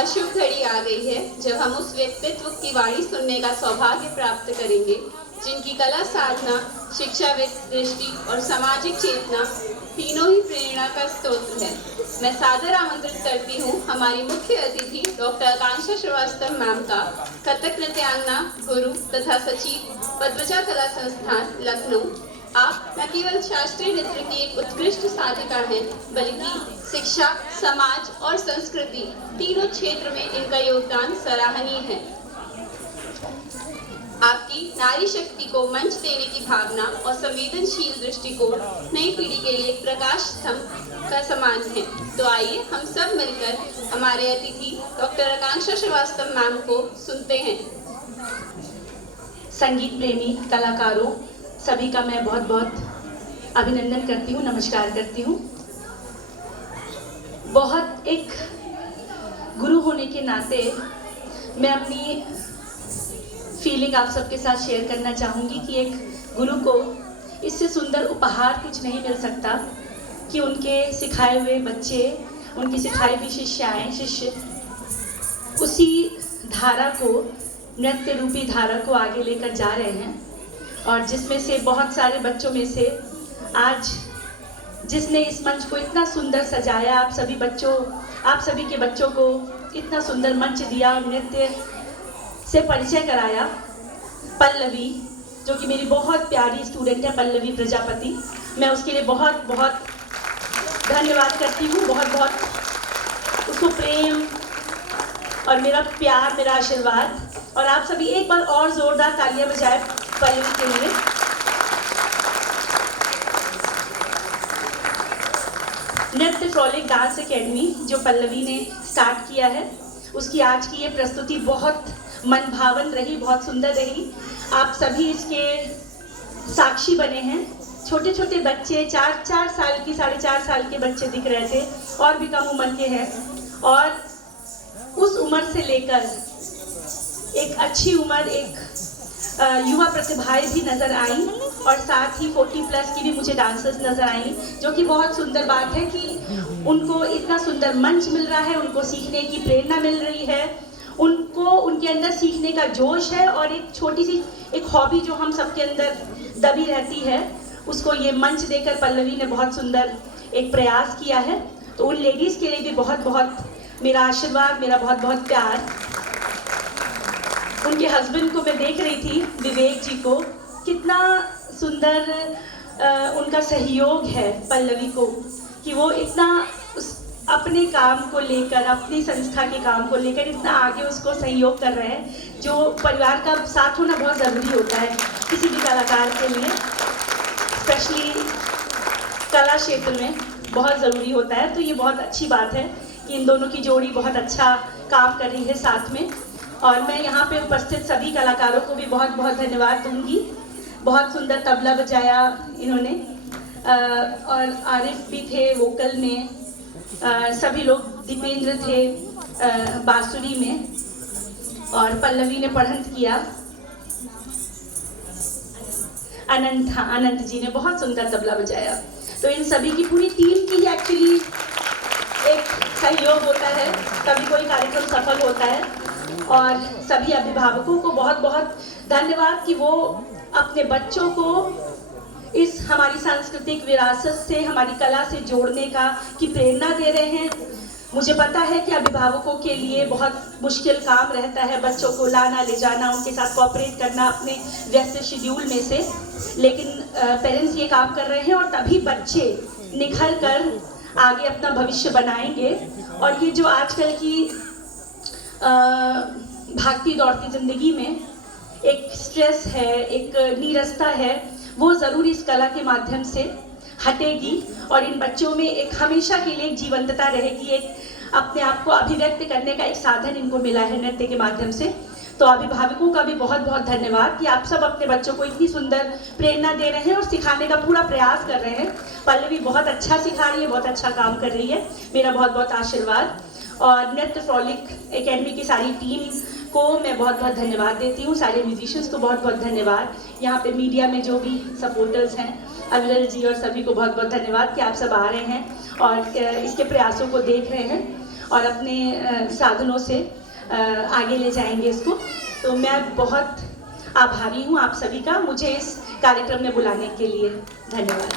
वह शुभ घड़ी आ गई है जब हम उस व्यक्तित्व की वाणी सुनने का सौभाग्य प्राप्त करेंगे जिनकी कला साधना, शिक्षा दृष्टि और सामाजिक चेतना तीनों ही प्रेरणा का स्रोत है। मैं सादर आमंत्रित करती हूँ हमारी मुख्य अतिथि डॉक्टर आकांक्षा श्रीवास्तव मैम का, कथक नृत्यांगना, गुरु तथा सचिव, पद्मजा कला संस्थान, लखनऊ। आप न केवल शास्त्रीय नृत्य की एक उत्कृष्ट साधिका हैं, बल्कि शिक्षा, समाज और संस्कृति तीनों क्षेत्र में इनका योगदान सराहनीय है। आपकी नारी शक्ति को मंच देने की भावना और संवेदनशील दृष्टिकोण नई पीढ़ी के लिए एक प्रकाश स्तंभ का समान है। तो आइए हम सब मिलकर हमारे अतिथि डॉक्टर आकांक्षा श्रीवास्तव मैम को सुनते हैं। संगीत प्रेमी कलाकारों सभी का मैं बहुत बहुत अभिनंदन करती हूँ, नमस्कार करती हूँ। बहुत एक गुरु होने के नाते मैं अपनी फीलिंग आप सबके साथ शेयर करना चाहूँगी कि एक गुरु को इससे सुंदर उपहार कुछ नहीं मिल सकता कि उनके सिखाए हुए बच्चे, उनकी सिखाई हुई शिष्य उसी धारा को, नृत्य रूपी धारा को आगे लेकर जा रहे हैं। और जिसमें से बहुत सारे बच्चों में से आज जिसने इस मंच को इतना सुंदर सजाया, आप सभी के बच्चों को इतना सुंदर मंच दिया, नृत्य से परिचय कराया, पल्लवी, जो कि मेरी बहुत प्यारी स्टूडेंट है, पल्लवी प्रजापति। मैं उसके लिए बहुत बहुत धन्यवाद करती हूँ, बहुत बहुत उसको प्रेम और मेरा प्यार, मेरा आशीर्वाद। और आप सभी एक बार और जोरदार तालियां बजाएं पल्लवी के लिए। नृत्य फ्रॉलिक डांस एकेडमी जो पल्लवी ने स्टार्ट किया है, उसकी आज की ये प्रस्तुति बहुत मनभावन रही, बहुत सुंदर रही। आप सभी इसके साक्षी बने हैं। छोटे छोटे बच्चे, 4 साल की, 4.5 साल के बच्चे दिख रहे थे और भी कम उम्र के हैं। और उस उम्र से लेकर एक अच्छी उम्र, एक युवा प्रतिभाएं भी नज़र आई और साथ ही 40+ की भी मुझे डांसर्स नज़र आई, जो कि बहुत सुंदर बात है कि उनको इतना सुंदर मंच मिल रहा है, उनको सीखने की प्रेरणा मिल रही है, उनको उनके अंदर सीखने का जोश है। और एक छोटी सी एक हॉबी जो हम सबके अंदर दबी रहती है, उसको ये मंच देकर पल्लवी ने बहुत सुंदर एक प्रयास किया है। तो उन लेडीज़ के लिए भी बहुत बहुत मेरा आशीर्वाद, मेरा बहुत बहुत प्यार। उनके हस्बैंड को मैं देख रही थी, विवेक जी को, कितना सुंदर उनका सहयोग है पल्लवी को, कि वो इतना अपने काम को लेकर, अपनी संस्था के काम को लेकर इतना आगे उसको सहयोग कर रहे हैं, जो परिवार का साथ होना बहुत ज़रूरी होता है किसी भी कलाकार के लिए, स्पेशली कला क्षेत्र में बहुत ज़रूरी होता है। तो ये बहुत अच्छी बात है कि इन दोनों की जोड़ी बहुत अच्छा काम कर रही है साथ में। और मैं यहाँ पे उपस्थित सभी कलाकारों को भी बहुत बहुत धन्यवाद दूंगी। बहुत सुंदर तबला बजाया इन्होंने, और आरिफ भी थे वोकल में, सभी लोग, दीपेंद्र थे बांसुरी में, और पल्लवी ने पढ़ंत किया। अनंत जी ने बहुत सुंदर तबला बजाया। तो इन सभी की पूरी टीम की एक्चुअली एक सहयोग होता है, तभी कोई कार्यक्रम सफल होता है। और सभी अभिभावकों को बहुत बहुत धन्यवाद कि वो अपने बच्चों को इस हमारी सांस्कृतिक विरासत से, हमारी कला से जोड़ने की प्रेरणा दे रहे हैं। मुझे पता है कि अभिभावकों के लिए बहुत मुश्किल काम रहता है बच्चों को लाना, ले जाना, उनके साथ कोऑपरेट करना अपने व्यस्त शेड्यूल में से, लेकिन पेरेंट्स ये काम कर रहे हैं और तभी बच्चे निखर कर आगे अपना भविष्य बनाएंगे। और ये जो आजकल की भागती दौड़ती ज़िंदगी में एक स्ट्रेस है, एक नीरसता है, वो ज़रूर इस कला के माध्यम से हटेगी और इन बच्चों में एक हमेशा के लिए एक जीवंतता रहेगी, एक अपने आप को अभिव्यक्त करने का एक साधन इनको मिला है नृत्य के माध्यम से। तो अभिभावकों का भी बहुत बहुत धन्यवाद कि आप सब अपने बच्चों को इतनी सुंदर प्रेरणा दे रहे हैं और सिखाने का पूरा प्रयास कर रहे हैं। पल्लवी बहुत अच्छा सिखा रही है, बहुत अच्छा काम कर रही है, मेरा बहुत बहुत आशीर्वाद। और नृत्य फ्रॉलिक एकेडमी की सारी टीम को मैं बहुत बहुत धन्यवाद देती हूँ, सारे म्यूजिशियंस को बहुत बहुत धन्यवाद। यहाँ पे मीडिया में जो भी सपोर्टर्स हैं अविरल जी और सभी को बहुत बहुत धन्यवाद कि आप सब आ रहे हैं और इसके प्रयासों को देख रहे हैं और अपने साधनों से आगे ले जाएंगे इसको। तो मैं बहुत आभारी हूँ आप सभी का मुझे इस कार्यक्रम में बुलाने के लिए। धन्यवाद।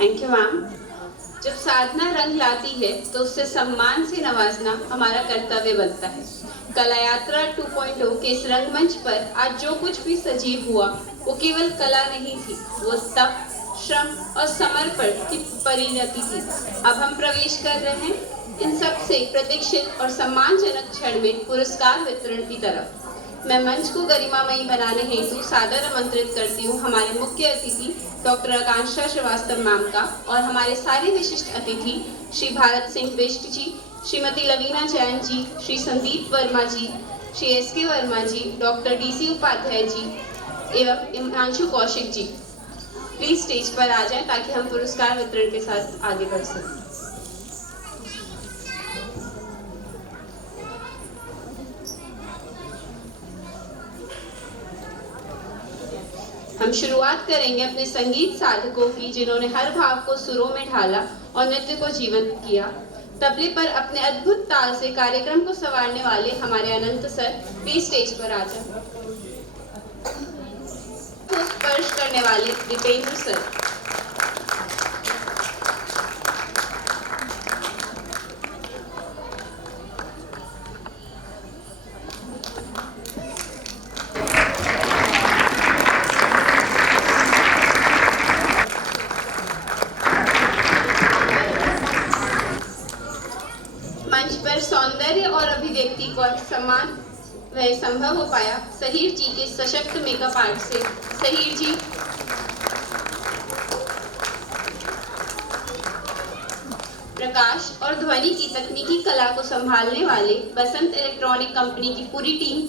Thank you ma'am. जब साधना रंग लाती है तो उससे सम्मान से नवाजना हमारा कर्तव्य बनता है। कला यात्रा 2.0 के इस रंगमंच पर आज जो कुछ भी सजीव हुआ वो केवल कला नहीं थी, वो तप, श्रम और समर्पण की परिणति थी। अब हम प्रवेश कर रहे हैं इन सबसे प्रतीक्षित और सम्मानजनक क्षण में पुरस्कार वितरण की तरफ। मैं मंच को गरिमामयी बनाने हेतु सादर आमंत्रित करती हूँ हमारे मुख्य अतिथि डॉक्टर आकांक्षा श्रीवास्तव मैम का और हमारे सारे विशिष्ट अतिथि श्री भारत सिंह बिष्ट जी, श्रीमती लवीना जैन जी, श्री संदीप वर्मा जी, श्री SK वर्मा जी, डॉक्टर DC उपाध्याय जी एवं हिमांशु कौशिक जी। प्लीज स्टेज पर आ जाएं ताकि हम पुरस्कार वितरण के साथ आगे बढ़ सकें। हम शुरुआत करेंगे अपने संगीत साधकों की जिन्होंने हर भाव को सुरों में ढाला और नृत्य को जीवंत किया। तबले पर अपने अद्भुत ताल से कार्यक्रम को संवारने वाले हमारे अनंत सर, प्लीज स्टेज पर आ जाएं। को स्पर्श करने वाले दीपेंद्र सर, मंच पर सौंदर्य और अभिव्यक्ति को सम्मान वह संभव हो पाया सहीर जी के सशक्त मेकअप आर्ट से। सहीर जी, प्रकाश और ध्वनि की तकनीकी कला को संभालने वाले बसंत इलेक्ट्रॉनिक कंपनी की पूरी टीम,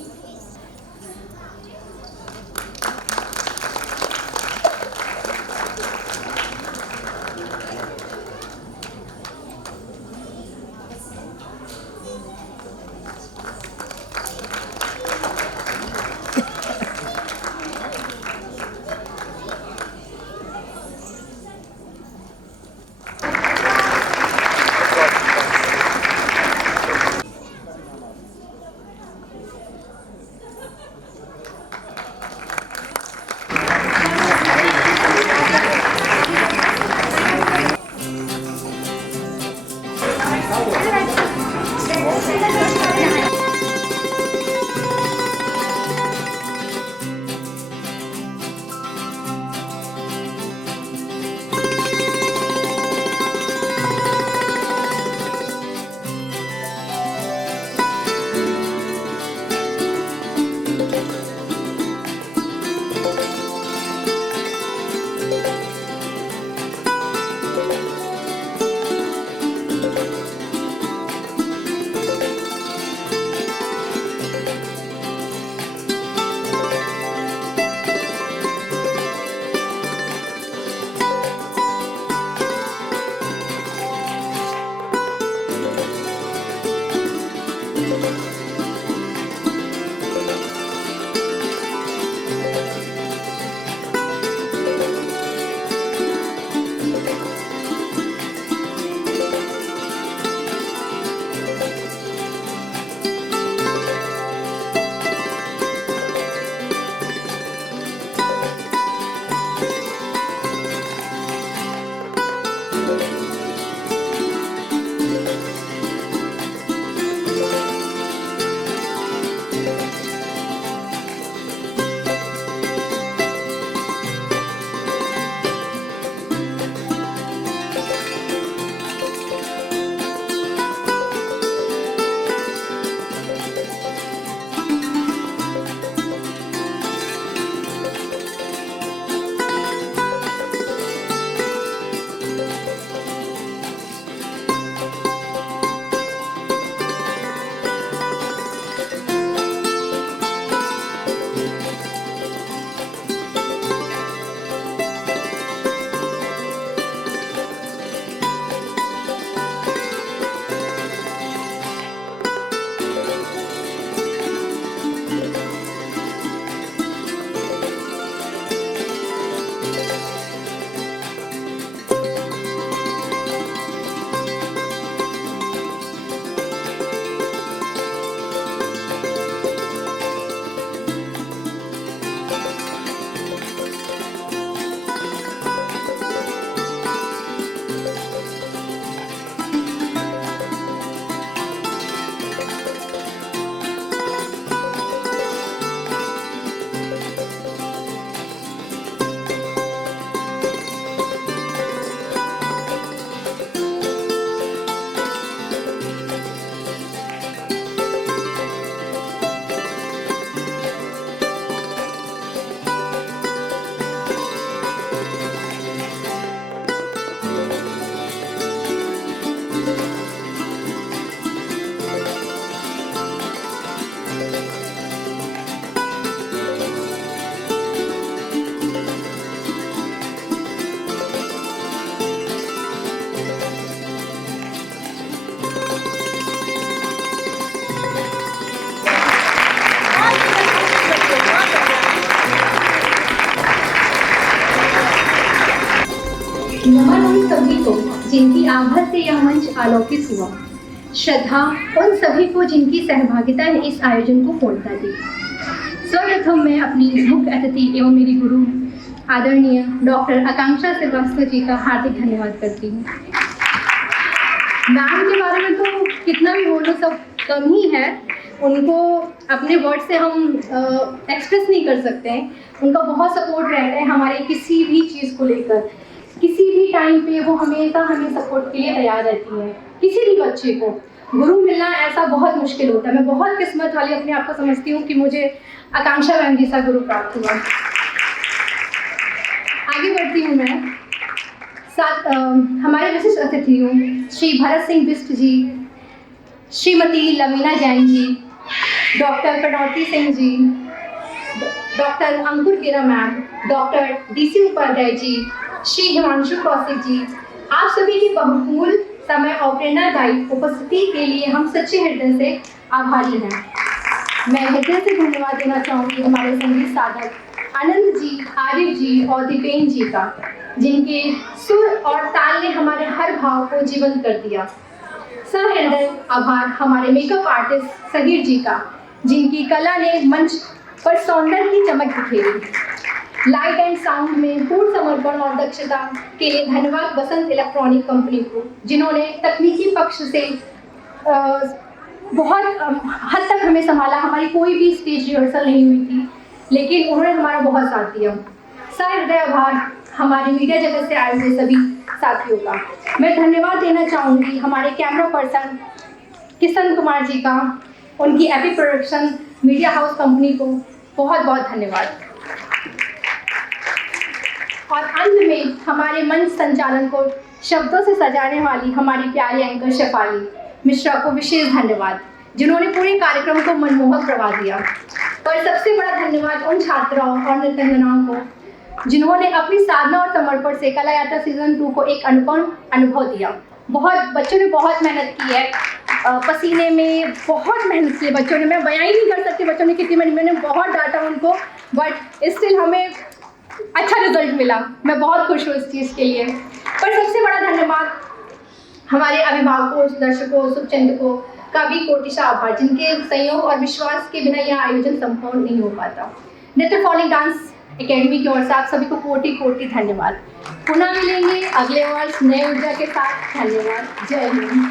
नमन उन सभी को जिनकी आभा से यह मंच आलोकित हुआ। श्रद्धा उन सभी को जिनकी सहभागिता ने इस आयोजन को पूर्णता दी। सर्वप्रथम मैं अपनी मुख्य अतिथि एवं मेरी गुरु आदरणीय डॉक्टर आकांक्षा श्रीवास्तव जी का हार्दिक धन्यवाद करती हूँ। मैम के बारे में तो कितना भी बोलो सब कम ही है। उनको अपने वर्ड से हम एक्सप्रेस नहीं कर सकते हैं। उनका बहुत सपोर्ट रहता है हमारे किसी भी चीज़ को लेकर। किसी भी टाइम पे वो हमेशा हमें सपोर्ट के लिए तैयार रहती है। किसी भी बच्चे को गुरु मिलना ऐसा बहुत मुश्किल होता है। मैं बहुत किस्मत वाली अपने आप को समझती हूँ कि मुझे आकांक्षा मैम जैसा गुरु प्राप्त हुआ। आगे बढ़ती हूँ मैं। साथ हमारे विशिष्ट अतिथियों श्री भरत सिंह बिष्ट जी, श्रीमती लवीना जैन जी, डॉक्टर प्रणौती सिंह जी, डॉक्टर अंकुर गिरा ma'am, doctor DC Upadhyay ji, Shri Himanshu Kaushik ji, आप सभी की बहुमूल्य समय और प्रेरणादायी उपस्थिति के लिए हम सच्चे हृदय से आभारी हैं। मैं हृदय से धन्यवाद देना चाहूँगी हमारे संगीत साधक आनंद जी, आरिफ जी और दीपेन जी का, जिनके सुर और ताल ने हमारे हर भाव को जीवंत कर दिया। सहृदय आभार हमारे मेकअप आर्टिस्ट सहीर जी का, जिनकी कला ने मंच पर सौंदर्य की चमक बिखेरी। लाइट एंड साउंड में पूर्ण समर्पण और दक्षता के लिए धन्यवाद बसंत इलेक्ट्रॉनिक कंपनी को, जिन्होंने तकनीकी पक्ष से बहुत हद तक हमें संभाला। हमारी कोई भी स्टेज रिहर्सल नहीं हुई थी, लेकिन उन्होंने हमारा बहुत साथ दिया। सहृदय आभार हमारे मीडिया जगत से आए हुए सभी साथियों का। मैं धन्यवाद देना चाहूँगी हमारे कैमरा पर्सन किशन कुमार जी का, उनकी AP production media house company को बहुत बहुत धन्यवाद। और अंत में हमारे मंच संचालन को शब्दों से सजाने वाली हमारी प्यारी एंकर शेफाली मिश्रा को विशेष धन्यवाद, जिन्होंने पूरे कार्यक्रम को मनमोहक करवा दिया। और सबसे बड़ा धन्यवाद उन छात्राओं और नृत्यांगनाओं को, जिन्होंने अपनी साधना और समर्पण से कला यात्रा सीजन 2 को एक अनुपम अनुभव दिया। बच्चों ने बहुत मेहनत की है, पसीने में बहुत मेहनत की है बच्चों ने। मैं बयां ही नहीं कर सकती बच्चों ने कितनी मैंने बहुत डांटा उनको, बट स्टिल हमें अच्छा रिजल्ट मिला। मैं बहुत खुश हूँ इस चीज़ के लिए। पर सबसे बड़ा धन्यवाद हमारे अभिभावकों, दर्शकों, शुभचिंतकों का भी कोटिशा आभार, जिनके सहयोग और विश्वास के बिना यह आयोजन संभव नहीं हो पाता। नृत्य फॉलिंग डांस एकेडमी की ओर से आप सभी को कोटि कोटि धन्यवाद। पुनः मिलेंगे अगले वर्ष नए ऊर्जा के साथ। धन्यवाद। जय हिंद।